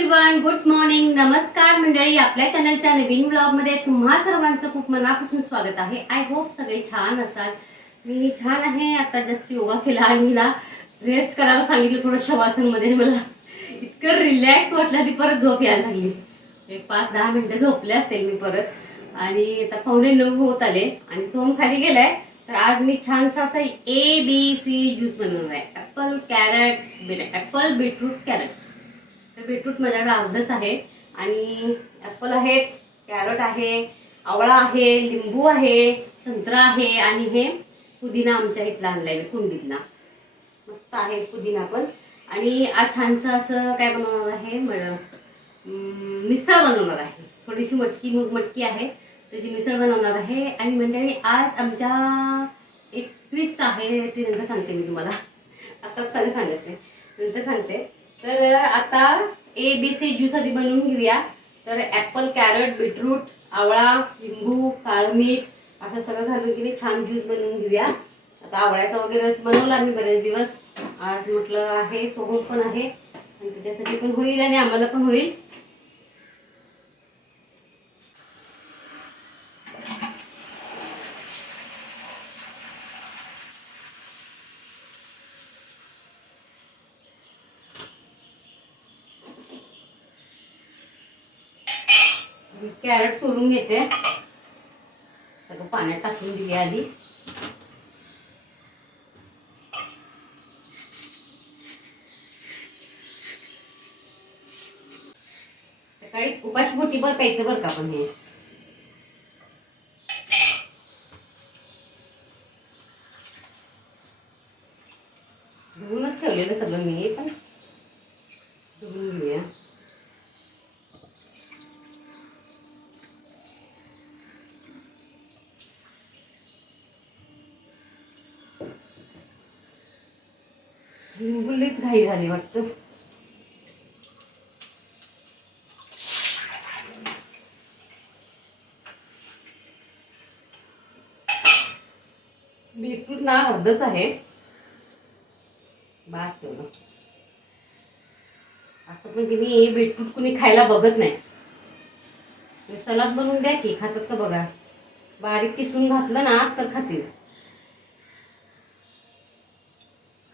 Everyone good morning नमस्कार मंडळी. आपल्या चॅनलच्या नवीन ब्लॉगमध्ये तुम्हा सर्वांचं खूप मनापासून स्वागत आहे. आय होप सगळे छान असाल. मी छान आहे. आता जस्ट योगा केला आणि रेस्ट करायला सांगितलं. थोडं शवासनमध्ये मला इतकं रिलॅक्स वाटलं की परत झोप यायला लागली. एक पाच दहा मिनटं झोपले असतील मी परत. आणि आता पावणे नऊ होत आले आणि सोम खाली गेलाय. तर आज मी छानसा असं ए बी सी ज्यूस बनवणार आहे. Apple carrot apple beetroot carrot तर बीटरूट माझ्याकडे अर्धच आहे. आणि ॲपल आहे कॅरट आहे आवळा आहे लिंबू आहे संत्रा आहे आणि हे पुदिना आमच्या इथला आणलाय आहे कुंडीतला. मस्त आहे पुदिना पण. आणि आज छानसं असं काय बनवणार आहे? म- मिसळ बनवणार आहे. थोडीशी मटकी मूग मटकी आहे. त्याची मिसळ बनवणार आहे. आणि मंडळी आज आमच्या एक ट्विस्ट आहे ते नंतर सांगते मी तुम्हाला. आत्ताच चांगलं सांगत. नाही नंतर सांगते. तर आता ए बी सी ज्यूस आधी बनवून घेऊया. तर ॲपल कॅरट बीटरूट आवळा लिंबू काळं मीठ असं सगळं घालून की मी छान ज्यूस बनवून घेऊया. आता आवळ्याचा वगैरे रस बनवला मी बरेच दिवस. आज म्हटलं आहे सोहम पण आहे. आणि त्याच्यासाठी पण होईल आणि आम्हाला पण होईल. कॅरेट सोलून घेते. सगळं पाण्यात टाकून दिली आधी. सकाळी उपाशी पोटी पण प्यायचं बरं का पण हे? धुवूनच ठेवलेलं सगळं मी पण झाली वाटतं. बीटरूट ना अर्धच आहे. बास तेवढं. असं पण की मी बीटरूट कुणी खायला बघत नाही. सलाद बनवून द्या की खातात का बघा. बारीक किसून घातलं ना तर खातील.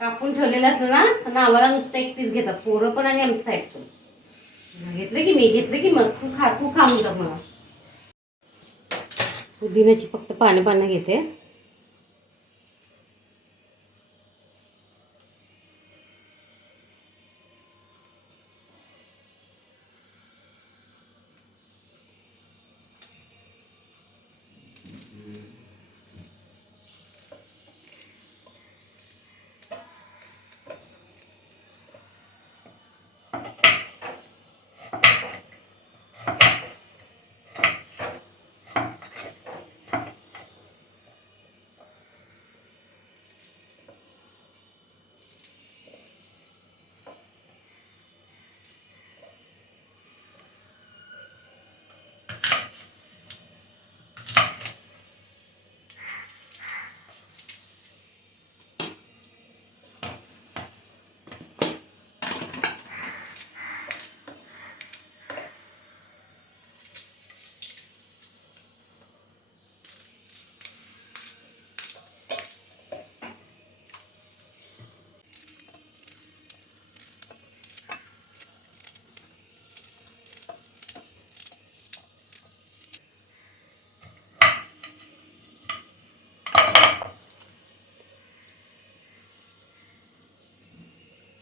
कापून ठेवलेलं असलं ना तर नावाला नुसतं एक पीस घेतात. पोरं पण आणि आमच्या साईड पण. घेतलं की मी घेतलं की मग. तू खा तू खा म्हणतात मला. पुदिन्याची फक्त पानं पानं घेते.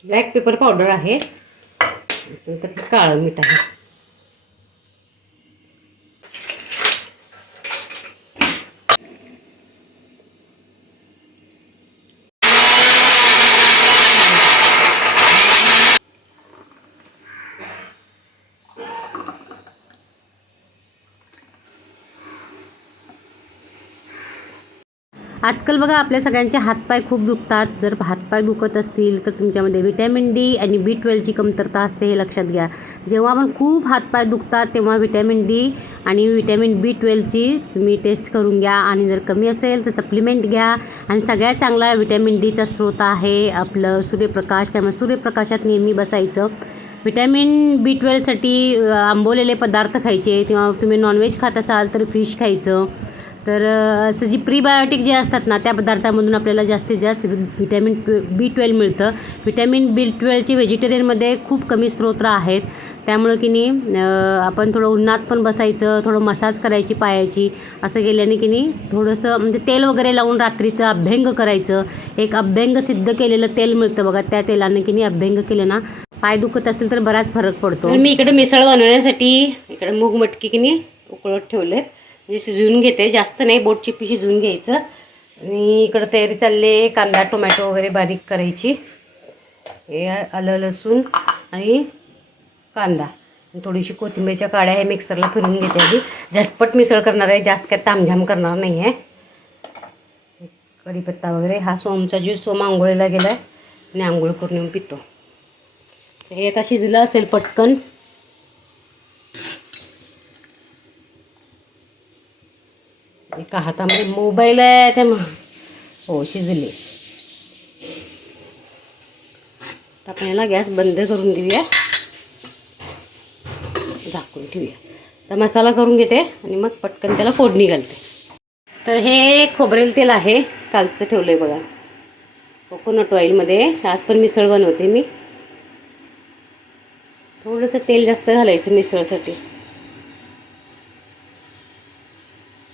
ब्लॅक पेपर पावडर आहे. नंतर काळं मीठ आहे. आजकाल बघा आपल्या सगळ्यांचे हातपाय खूप दुखतात. जर हातपाय दुखत असतील तर तुमच्यामध्ये व्हिटॅमिन डी आणि बी ट्वेल्वची कमतरता असते हे लक्षात घ्या. जेव्हा पण खूप हातपाय दुखतात तेव्हा व्हिटॅमिन डी आणि व्हिटॅमिन बी ट्वेल्वची तुम्ही टेस्ट करून घ्या. आणि जर कमी असेल तर सप्लिमेंट घ्या. आणि सगळ्यात चांगला व्हिटॅमिन डीचा स्रोत आहे आपलं सूर्यप्रकाश. त्यामुळे सूर्यप्रकाशात नेहमी बसायचं. व्हिटॅमिन बी ट्वेल्वसाठी आंबवलेले पदार्थ खायचे. किंवा तुम्ही नॉनव्हेज खात असाल तर फिश खायचं. तर असं जी प्रीबायोटिक जे असतात ना त्या पदार्थामधून आपल्याला जास्तीत जास्त व्हिटॅमिन बी ट्वेल्व मिळतं. व्हिटॅमिन बी ट्वेल्वचे व्हेजिटेरियनमध्ये खूप कमी स्रोत आहेत. त्यामुळं की नाही आपण थोडं उन्हात पण बसायचं थोडं मसाज करायची पायाची असं केल्याने की नाही थोडंसं म्हणजे तेल वगैरे लावून रात्रीचं अभ्यंग करायचं. एक अभ्यंग सिद्ध केलेलं तेल मिळतं बघा त्या तेलाने की नाही अभ्यंग केलं ना पाय दुखत असेल तर बराच फरक पडतो. मी इकडे मिसळ बनवण्यासाठी इकडे मूग मटकी की नाही उकळत ठेवले म्हणजे शिजवून घेते. जास्त नाही बोट चिप्पी शिजवून घ्यायचं. आणि इकडं तयारी चालली आहे कांदा टोमॅटो वगैरे बारीक करायची. हे आलं लसूण आणि कांदा. थोडीशी कोथिंबीरच्या काड्या हे मिक्सरला फिरून घेते आधी. झटपट मिसळ करणार आहे जास्त काय तामझाम करणार नाही आहे. कढीपत्ता वगैरे हा सोमचा ज्यूस सोम आंघोळीला गेला आहे आणि आंघोळ करून येऊन पितो. तर हे आता शिजलं असेल पटकन. एका हातामध्ये मोबाईल आहे त्यामुळं हो शिजले. आपण याला गॅस बंद करून देऊया. झाकून ठेवूया तर मसाला करून घेते आणि मग पटकन त्याला फोडणी घालते. तर हे खोबरेल तेल आहे कालचं ठेवलं आहे बघा. कोकोनट ऑइलमध्ये. आज पण मिसळ बनवते मी. थोडंसं तेल जास्त घालायचं मिसळसाठी.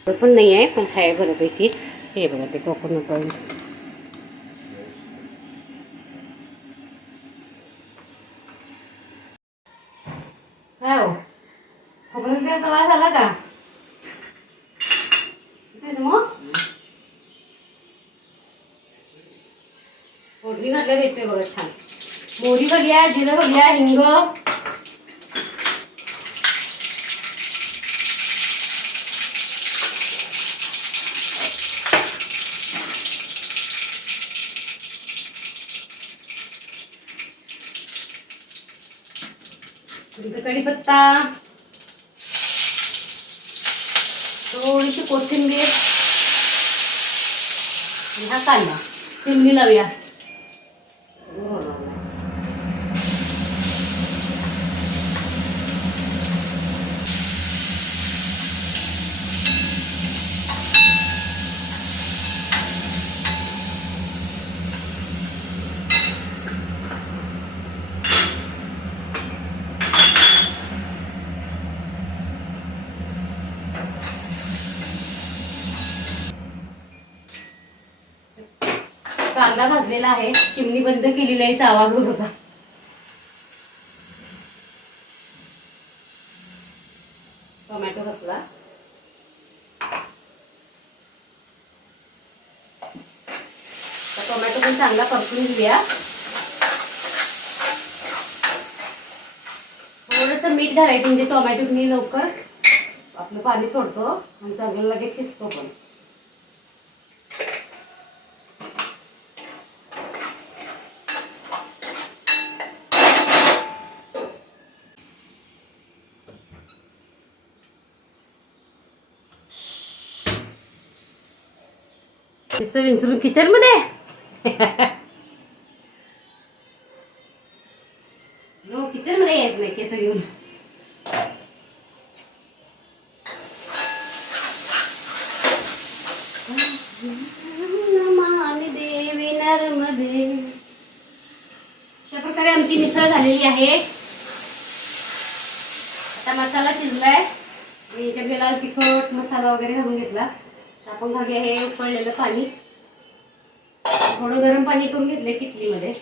पण नाही आहे पण आहे बऱ्यापैकी हे बघा ते कोकोनट ऑइल काय हो खोबरेल वास आला का मग फोडणी घातल्यावर येते बघा छान मोहरी घालूया जिरं बघ्या हिंग कढीपत्ता थोडीशी कोथिंबीर ह्या हा कांदा. चिमणी लावूया कांदा भाजलेला आहे चिमणी बंद केलेला याचा आवाज होत होता. टोमॅटो घातला. टोमॅटो पण चांगला परतून घेऊया. थोडस मीठ घालायचं म्हणजे टोमॅटो मी लवकर. आपलं पाणी सोडतो. आणि चांगलं लगेच शिजतो पण. मिसळ विंचरून किचनमध्ये? किचनमध्ये यायचं नाही केस घेऊन. अशा प्रकारे आमची मिसळ झालेली आहे. आता मसाला शिजलाय. मी याच्या बेलाल तिखट मसाला वगैरे घालून घेतला. टाकून आपण घालूया हे उकळलेलं पाणी. थोडं गरम पाणी करून घेतलंय किटलीमध्ये.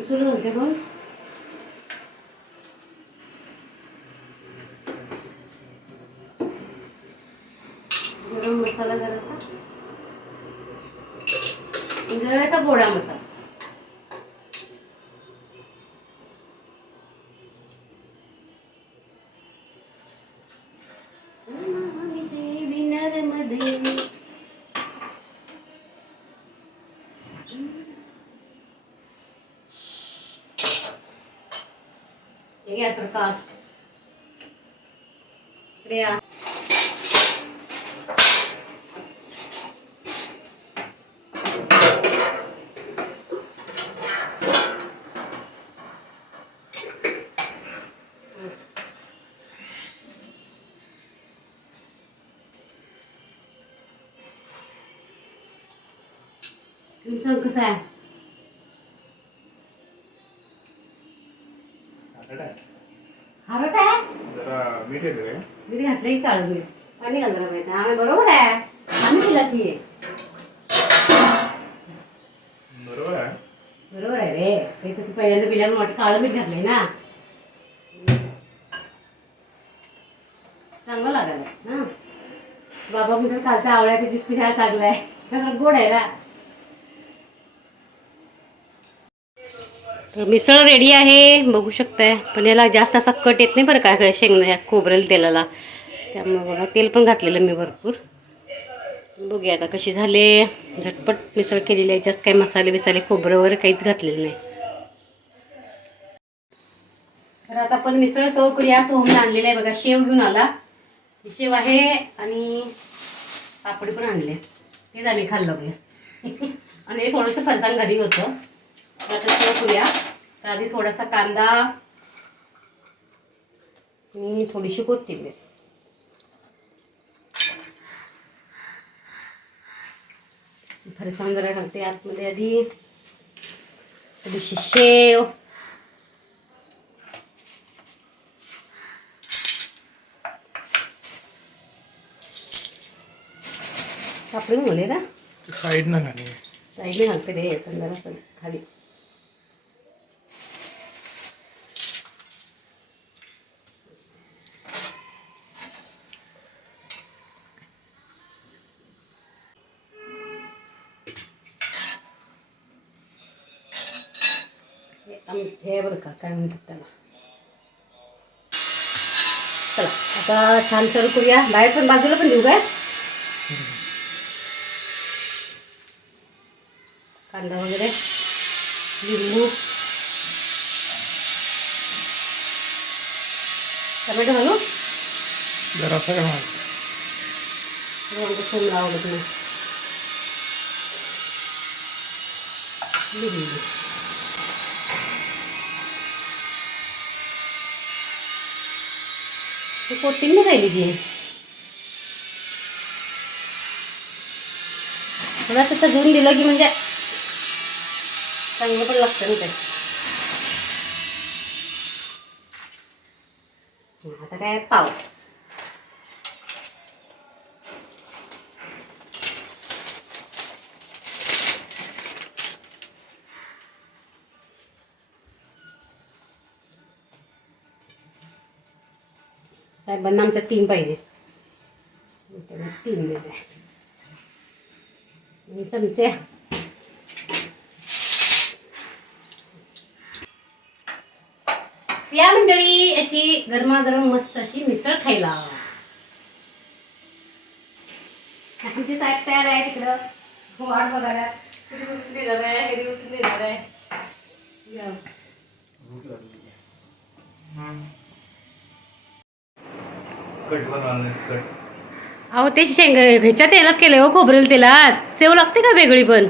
आमसूल होते पण गरम मसाला जरासा जरासा गोडा मसाला हे घ्या सरकार इकडे या तुमचं कसं आहे? खारट आहे. मीठ येते रे मीठ घातलं की काळं मीठ? पाणी घालणार माहिती आम्ही बरोबर आहे. आम्ही की आहे. बरोबर आहे. बरोबर आहे रे. ते तसं पहिल्यांदा पिल्यावर वाटतं काळं मीठ घातलंय ना. चांगलं लागायला ना बाबा म्हणतात कालचा आवळ्याचा पिसायला चांगला आहे. गोड आहे ना. तर मिसळ रेडी आहे. बघू शकताय. पण याला जास्त असा कट येत नाही बरं काय काय शेंगण्या खोबरेल तेलाला. त्यामुळे बघा तेल पण घातलेलं मी भरपूर. बघूया आता कशी झाले. झटपट मिसळ केलेली आहे. जास्त काही मसाले बिसाले खोबरं वगैरे काहीच घातलेलं नाही. तर आता आपण मिसळ सव करूया सोहमला आणलेलं आहे. बघा शेव घेऊन आला. शेव आहे आणि पापडी पण आणले. तेच आम्ही खाल्लं लागले आणि हे थोडंसं फरसाण घरी होतं. आता करूया. तर आधी थोडासा कांदा आणि थोडीशी कोथिंबीर. फरसाण जरा घालते आतमध्ये आधी. थोडीशी शेव. का? साईड ना साईडने घालते रे जरा खाली. हे बरं का काय म्हणतात त्याला? चला आता छान सर्व करूया. बाहेर पण बाजूला पण देऊ काय? कांदा वगैरे लिंबू टमॅटो घालू? जरा असं काय म्हणाल रंग फोडला आवडत नाही. लिंबू. ते कोथिंबीर राहिली की. थोडं तसं धुवून दिलं की म्हणजे चांगलं पण लागतं ना ते. आता काय पाव? साहेबांना आमच्या तीन पाहिजे तीन देते चमचे. या मंडळी अशी गरमागरम मस्त अशी मिसळ खायला. आमचे साहेब तयार आहे तिकडं? वाट बघायला. कधी बसून देणार आहे? कधी बसून देणार आहे. या. कट बनवायला कट. अहो ते शेंग ह्याच्या तेलात केलंय हो खोबरेल तेलात. चव लागते का वेगळी पण?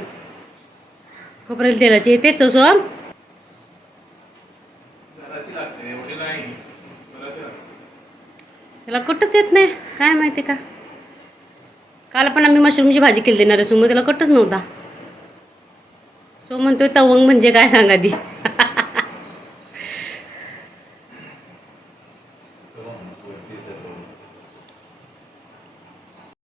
खोबरेल तेलाची तेच चव सो जराशी लागते एवढी नाही. जराशी लागते. त्याला कुठंच येत नाही काय माहिती का? काल पण आम्ही मशरूमची भाजी केली देणार सो मग त्याला कटच नव्हता. सो म्हणतोय तवंग म्हणजे काय सांगा ती?